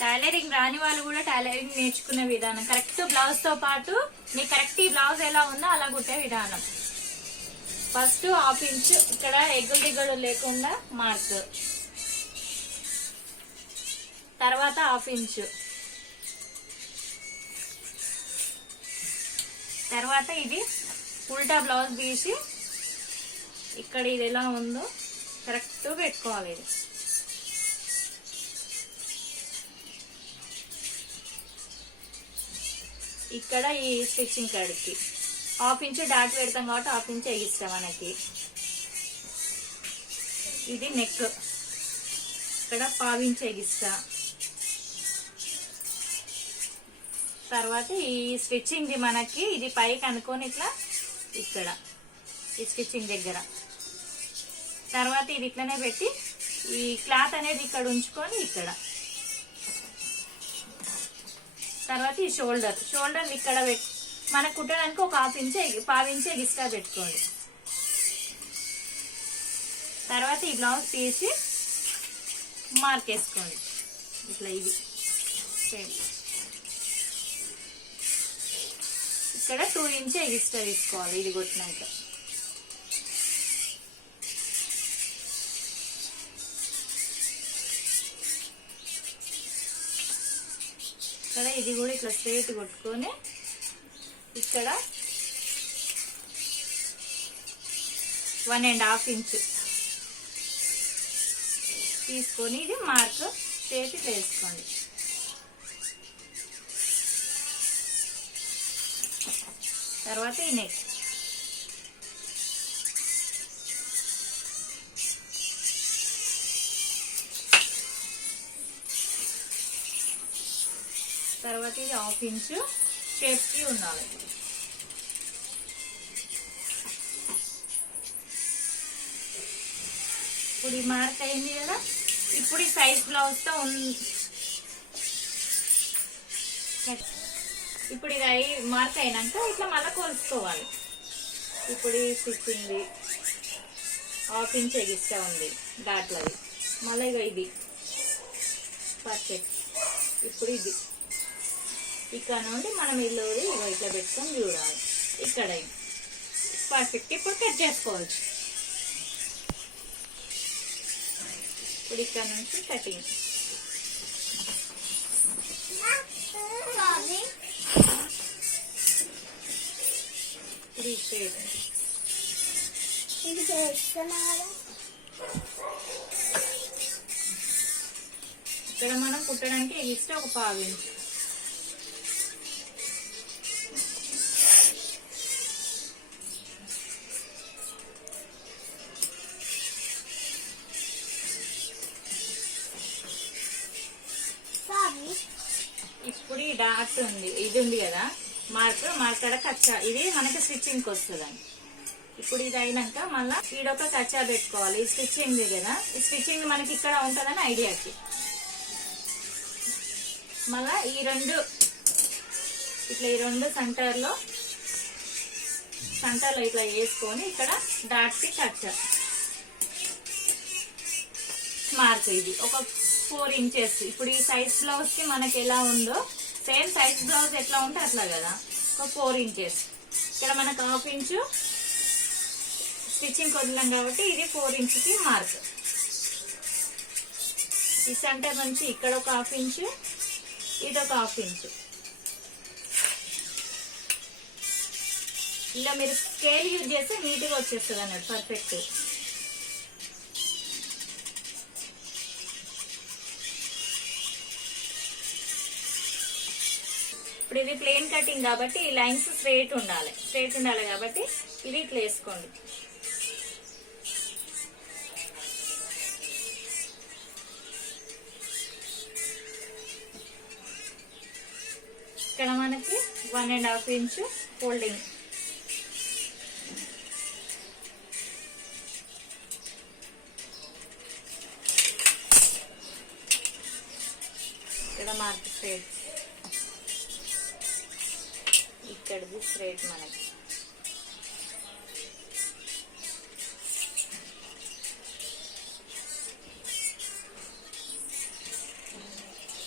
Tailoring రాని వాళ్ళు కూడా టైలరింగ్ నేర్చుకునే విధానం, కరెక్ట్ బ్లౌజ్ తో పాటు మీ కరెక్ట్ ఈ బ్లౌజ్ ఎలా ఉందో అలా కుట్టే విధానం. ఫస్ట్ హాఫ్ ఇంచ్ ఇక్కడ ఎగ్గులు దిగ్గులు లేకుండా మార్క్, తర్వాత హాఫ్ ఇంచ్, తర్వాత ఇది ఉల్టా బ్లౌజ్ తీసి ఇక్కడ ఇది ఎలా ఉందో కరెక్ట్ పెట్టుకోవాలి. ఇది ఇక్కడ ఈ స్టిచ్చింగ్ కాడికి హాఫ్ ఇంచ్ డాట్ పెడతాం కాబట్టి హాఫ్ ఇంచ్ ఎగిస్తాం మనకి. ఇది నెక్, ఇక్కడ పావించి ఎగిస్తా. తర్వాత ఈ స్టిచ్చింగ్ మనకి ఇది పైకి అనుకొని ఇట్లా ఇక్కడ ఈ స్టిచ్చింగ్ దగ్గర, తర్వాత ఇది ఇట్లనే పెట్టి ఈ క్లాత్ అనేది ఇక్కడ ఉంచుకొని ఇక్కడ, తర్వాత ఈ షోల్డర్ ఇక్కడ మనకు కుట్టడానికి ఒక పావించే ఎక్స్ట్రా పెట్టుకోండి. తర్వాత ఈ బ్లౌజ్ తీసి మార్క్ వేసుకోండి ఇట్లా. ఇది ఇక్కడ 2 ఇంచ్ ఎక్స్ట్రా తీసుకోవాలి ఇది కొట్టినాక. ఇక్కడ ఇది కూడా ఇట్లా స్ట్రైట్ కొట్టుకొని ఇక్కడ 1.5 ఇంచ్ తీసుకొని ఇది మార్క్ చేసి వేసుకోండి. తర్వాత ఈ నెక్, తర్వాత ఇది హాఫ్ ఇంచ్ షేప్ కి ఉండాలి. ఇప్పుడు ఈ మార్క్ అయింది కదా, ఇప్పుడు ఈ సైజ్ బ్లౌజ్ తో ఇప్పుడు ఇది మార్క్ అయినాక ఇట్లా మళ్ళీ కొలుసుకోవాలి. ఇప్పుడు ఈ స్టిచ్చింగ్ హాఫ్ ఇంచ్ ఎగిస్తా ఉంది దాట్లది, మళ్ళీ ఇది పర్ఫెక్ట్. ఇప్పుడు ఇది ఇక్కడ నుండి మనం ఇల్లు ఇట్లా పెట్టుకొని చూడాలి. ఇక్కడ పర్ఫెక్ట్. ఇప్పుడు కట్ చేసుకోవచ్చు. ఇప్పుడు ఇక్కడ నుంచి కటింగ్. ఇక్కడ మనం కుట్టడానికి ఎక్స్ట్రా ఒక పావు ఇంచ్. ఇప్పుడు ఈ డాట్ ఉంది, ఇది ఉంది కదా మార్కడ కచ్చా, ఇది మనకి స్టిచ్చింగ్ కి వస్తుందండి. ఇప్పుడు ఇది అయినాక మళ్ళా ఈడొక కచ్చా పెట్టుకోవాలి. ఈ స్టిచ్చింగ్ కదా, ఈ స్టిచ్చింగ్ మనకి ఇక్కడ ఉంటుందని ఐడియాకి మళ్ళా ఈ రెండు సెంటర్లో ఇట్లా వేసుకొని ఇక్కడ డాట్ కి కచ్చా మార్క్. ఇది ఒక 4 ఇంచెస్. ఇప్పుడు ఈ సైజ్ బ్లౌజ్ కి మనకి ఎలా ఉందో సేమ్ సైజ్ బ్లౌజ్ ఎట్లా ఉంటే అట్లా కదా, ఒక 4 ఇంచెస్. ఇక్కడ మనకు హాఫ్ ఇంచు స్టిచ్చింగ్ వదిలాం కాబట్టి ఇది 4 ఇంచుకి మార్క్. ఈ సెంటర్ నుంచి ఇక్కడ ఒక హాఫ్ ఇంచు, ఇది ఒక హాఫ్ ఇంచు. ఇలా మీరు స్కేల్ యూజ్ చేస్తే నీట్గా వచ్చేస్తుంది అన్నట్టు పర్ఫెక్ట్. ఇప్పుడు ఇది ప్లెయిన్ కటింగ్ కాబట్టి ఈ లైన్స్ స్ట్రైట్ ఉండాలి కాబట్టి ఇది ఇట్లా వేసుకోండి. ఇక్కడ మనకి 1.5 ఇంచ్ ఫోల్డింగ్. ఇక్కడ మార్క్ స్ట్రైట్, ఇక్కడది స్ట్రైట్ మనకి.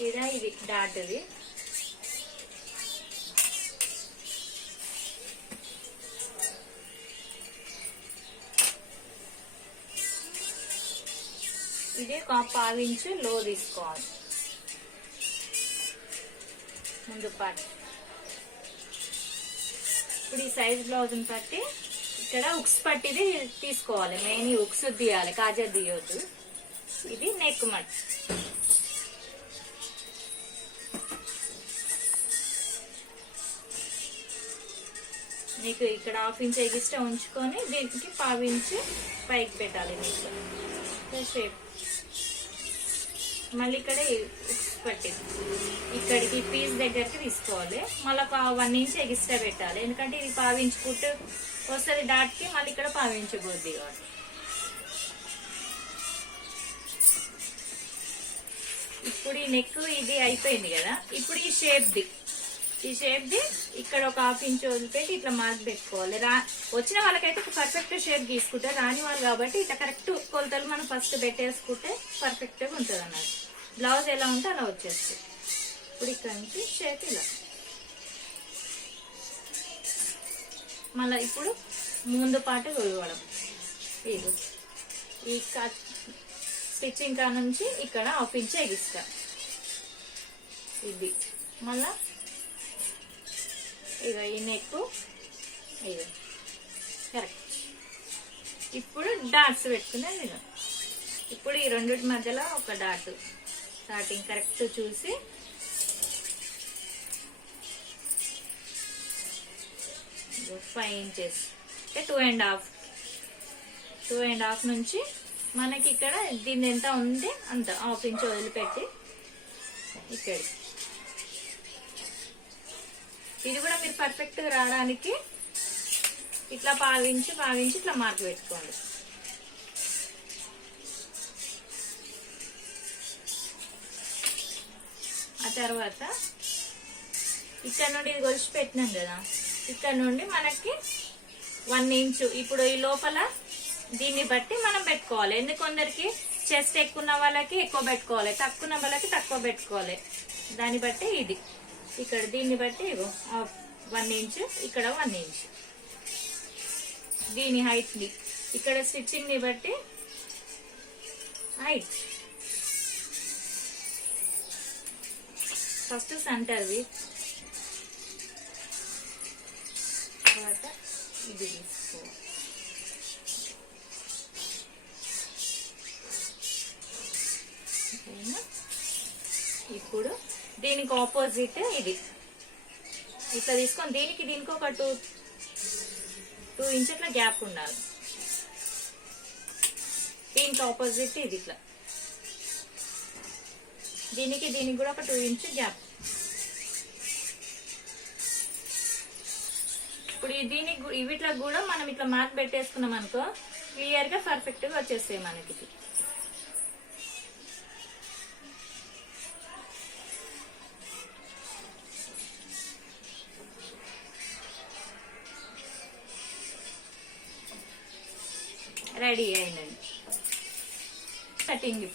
ఇది డాట్ ఇది. ఇదే ఒక 1/2 ఇంచు లో తీసుకోవాలి ముందు పార్ట్. ఇప్పుడు ఈ సైజ్ బ్లౌజ్ని బట్టి ఇక్కడ ఉక్స్ పట్టిది తీసుకోవాలి. మెయిన్ ఈ ఉక్స్ తీయాలి, కాజా తీయొద్దు. ఇది నెక్ మట్. మీకు ఇక్కడ 1/2 ఇంచ్ ఎగిస్ట్రా ఉంచుకొని దీనికి 1/2 ఇంచ్ పైకి పెట్టాలి మీకు షేప్. మళ్ళీ ఇక్కడ ఉక్స్ పట్టి ఇక్కడికి పీస్ దగ్గరికి తీసుకోవాలి. మళ్ళీ 1 ఇంచ్ ఎగిస్ట్రా పెట్టాలి, ఎందుకంటే ఇది 1/2 ఇంచ్ కుట్టు వస్తుంది డాట్కి. మళ్ళీ ఇక్కడ 1/2 ఇంచ్ పోద్ది కాబట్టి. ఇప్పుడు ఈ నెక్ ఇది అయిపోయింది కదా. ఇప్పుడు ఈ షేప్ది ఇక్కడ ఒక 1/2 ఇంచ్ వదిలిపెట్టి ఇట్లా మార్క్ పెట్టుకోవాలి. వచ్చిన వాళ్ళకైతే పర్ఫెక్ట్ షేప్ గీసుకుంటారు, రాని వాళ్ళు కాబట్టి ఇట్లా కరెక్ట్ కొలతలు మనం ఫస్ట్ పెట్టేసుకుంటే పర్ఫెక్ట్ గా ఉంటుంది అన్నట్టు. బ్లౌజ్ ఎలా ఉంటే అలా వచ్చేస్తుంది. ఇప్పుడు ఇక్కడ నుంచి షేప్ ఇలా. మళ్ళీ ఇప్పుడు ముందు పాట కొలవడం. ఇది ఈ స్టిచ్చింగ్ కా నుంచి ఇక్కడ 1/2 ఇంచ్ ఎగిస్తా. ఇది మళ్ళా ఇదో ఈ నెక్ ఇది కరెక్ట్. ఇప్పుడు డాట్స్ పెట్టుకునే నేను. ఇప్పుడు ఈ రెండింటి మధ్యలో ఒక డాట్ స్టార్టింగ్ కరెక్ట్ చూసి ఇదో 5 ఇంచెస్ 2.5 నుంచి మనకి ఇక్కడ దీని ఎంత ఉంది అంత 1/2 ఇంచ్ వదిలిపెట్టి ఇక్కడ. ఇది కూడా మీరు పర్ఫెక్ట్ గా రావడానికి ఇట్లా 1/2 ఇంచ్ ఇట్లా మార్క్ పెట్టుకోండి. ఆ తర్వాత ఇక్కడ నుండి ఇది కొలిచి పెట్టినాం కదా, ఇక్కడ నుండి మనకి 1 ఇంచు ఇప్పుడు ఈ లోపల దీన్ని బట్టి మనం పెట్టుకోవాలి. ఎందుకు కొందరికి చెస్ట్ ఎక్కువ ఉన్న వాళ్ళకి ఎక్కువ పెట్టుకోవాలి, తక్కువ ఉన్న వాళ్ళకి తక్కువ పెట్టుకోవాలి. దాన్ని బట్టి ఇది ఇక్కడ దీన్ని బట్టి 1 ఇంచ్ ఇక్కడ 1 ఇంచ్ దీని హైట్ ని ఇక్కడ స్టిచ్చింగ్ ని బట్టి హైట్. ఫస్ట్ సెంటర్వి, తర్వాత ఇది తీసుకోవాలి. ఇప్పుడు దీనికి ఆపోజిట్ ఇది ఇట్లా తీసుకొని దీనికి ఒక 2 ఇంచెట్ల గ్యాప్ ఉండాలి. దీనికి ఆపోజిట్ ఇది ఇట్లా, దీనికి కూడా ఒక 2 ఇంచ్ గ్యాప్. ఇప్పుడు ఇవిట్లా కూడా మనం ఇట్లా మార్క్ పెట్టేసుకున్నాం అనుకో క్లియర్ గా పర్ఫెక్ట్ గా వచ్చేస్తాయి మనకి. రెడీ అయిందండి కటింగ్.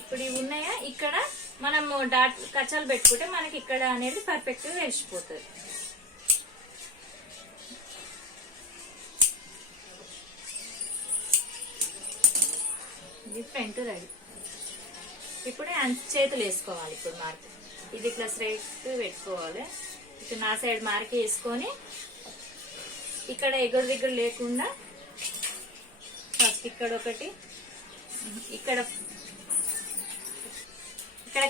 ఇప్పుడు ఇవి ఉన్నాయా, ఇక్కడ మనం డాట్ కచ్చాలు పెట్టుకుంటే మనకి ఇక్కడ అనేది పర్ఫెక్ట్ గా వెలిసిపోతుంది. ఇది ఫ్రంట్ రెడీ. ఇప్పుడు చేతులు వేసుకోవాలి. ఇప్పుడు మార్క్ ఇది ఇట్లా స్ట్రైట్ పెట్టుకోవాలి. ఇట్లా నా సైడ్ మార్క్ వేసుకొని ఇక్కడ ఎగురు దిగురు లేకుండా ఫస్ట్ ఇక్కడ ఒకటి ఇక్కడ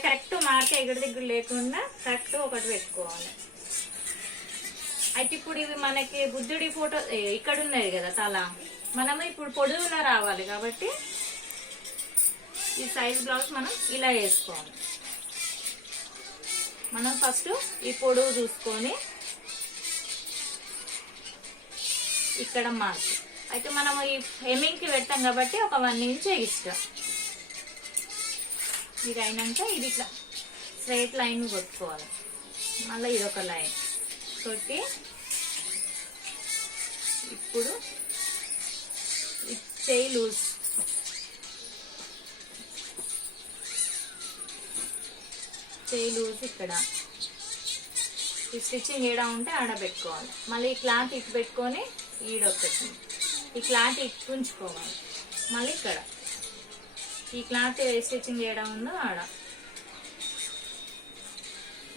కరెక్ట్ మార్క్ ఎగురు దిగురు లేకుండా కరెక్ట్ ఒకటి పెట్టుకోవాలి. అయితే ఇప్పుడు ఇవి మనకి బుద్ధుడి ఫోటో ఇక్కడ ఉన్నది కదా తల, మనము ఇప్పుడు పొడుగులో రావాలి కాబట్టి ఈ సైజ్ బ్లౌజ్ మనం ఇలా వేసుకోవాలి. మనం ఫస్ట్ ఈ పొడవు చూసుకొని ఇక్కడ మార్క్ అయితే మనం ఈ హెమ్మింగ్ కి పెడతాం కాబట్టి ఒక 1 ఇంచ్ ఎగిస్తాం. ఇది అయినాక ఇది ఇట్లా స్ట్రైట్ లైన్ కొట్టుకోవాలి. మళ్ళీ ఇదొక లైన్ కొట్టి ఇప్పుడు చేయి లూజ్ ఇక్కడ ఈ స్టిచ్చింగ్ ఏడా ఉంటే ఆడ పెట్టుకోవాలి. మళ్ళీ ఈ క్లాత్ ఇటు పెట్టుకొని ఈడొక్కటి ఈ క్లాత్ ఇటు ఉంచుకోవాలి. మళ్ళీ ఇక్కడ ఈ క్లాత్ స్టిచ్చింగ్ ఏడా ఉందో ఆడ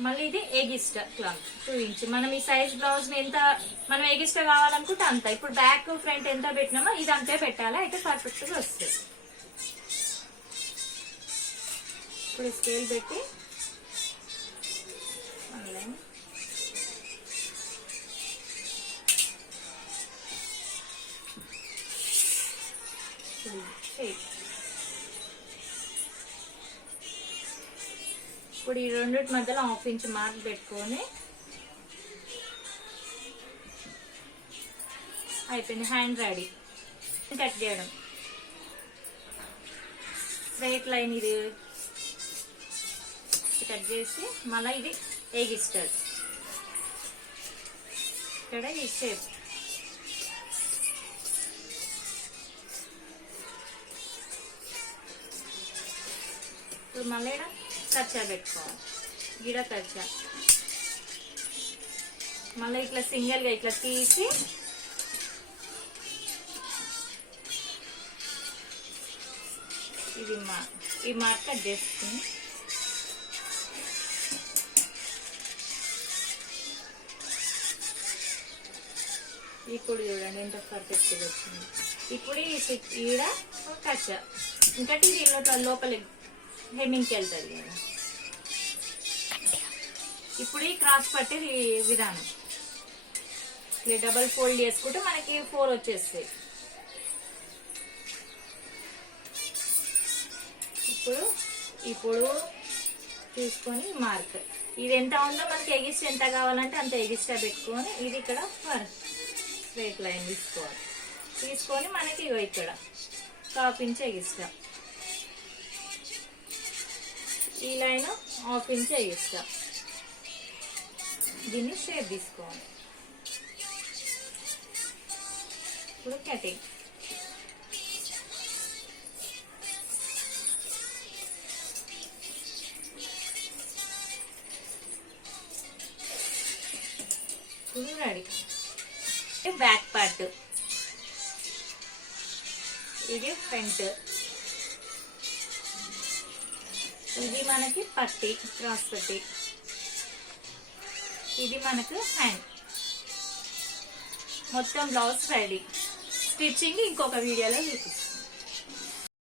మళ్ళీ ఇది ఎగిస్ట్రా క్లాత్ 2 ఇంచ్. మనం ఈ సైజ్ బ్లౌజ్ ని ఎంత మనం ఎగిస్ట్రా కావాలనుకుంటే అంత. ఇప్పుడు బ్యాక్ ఫ్రంట్ ఎంత పెట్టినామో ఇది అంతే పెట్టాలి. అయితే పర్ఫెక్ట్ గా వస్తుంది. ఇప్పుడు స్కేల్ పెట్టి ఇప్పుడు ఈ రెండింటి మధ్యలో 1/2 ఇంచ్ మార్క్ పెట్టుకొని అయిపోయింది. Hand ready. కట్ చేయడం స్ట్రైట్ లైన్ ఇది కట్ చేసి మళ్ళీ ఇది ఎగిస్తారు. ఇక్కడ ఈ షేప్ ఇప్పుడు మళ్ళీ కచ్చా పెట్టుకోవాలి. గిడ కచ్చా మళ్ళీ ఇట్లా సింగిల్ గా ఇట్లా తీసి ఇది ఈ మార్క్ కట్ చేసుకుని ఇప్పుడు చూడండి ఎంత పర్ఫెక్ట్ వచ్చింది. ఇప్పుడు ఈడ కచ్చా ఇంకటి లోపలి హెమ్మింగ్కి వెళ్తుంది కదా. ఇప్పుడు ఈ క్రాస్ పట్టే విధానం ఇట్లా డబల్ ఫోల్డ్ చేసుకుంటే మనకి 4 వచ్చేస్తాయి. ఇప్పుడు చూసుకొని మార్క్ ఇది ఎంత ఉందో మనకి ఎగిస్ట్రా ఎంత కావాలంటే అంత ఎగిస్ట్రా పెట్టుకొని ఇది ఇక్కడ స్ట్రైట్ లైన్ తీసుకొని మనకి ఇక్కడ 1/2 ఇంచ్ ఎగిస్ట్రా ఈ లైన్ 1/2 ఇంచ్ ఎగిస్ట్రా దీన్ని షేప్ తీసుకోవాలి. ఇప్పుడు కటింగ్ రెడీ. బ్యాక్ పార్ట్ ఇది ఫ్రంట్ ఇది మనకి పట్టి క్రాస్ పట్టి ఇది మనకు హ్యాండ్. మొత్తం బ్లౌజ్ రెడీ. స్టిచ్చింగ్ ఇంకొక వీడియోలో చూపిస్తాను.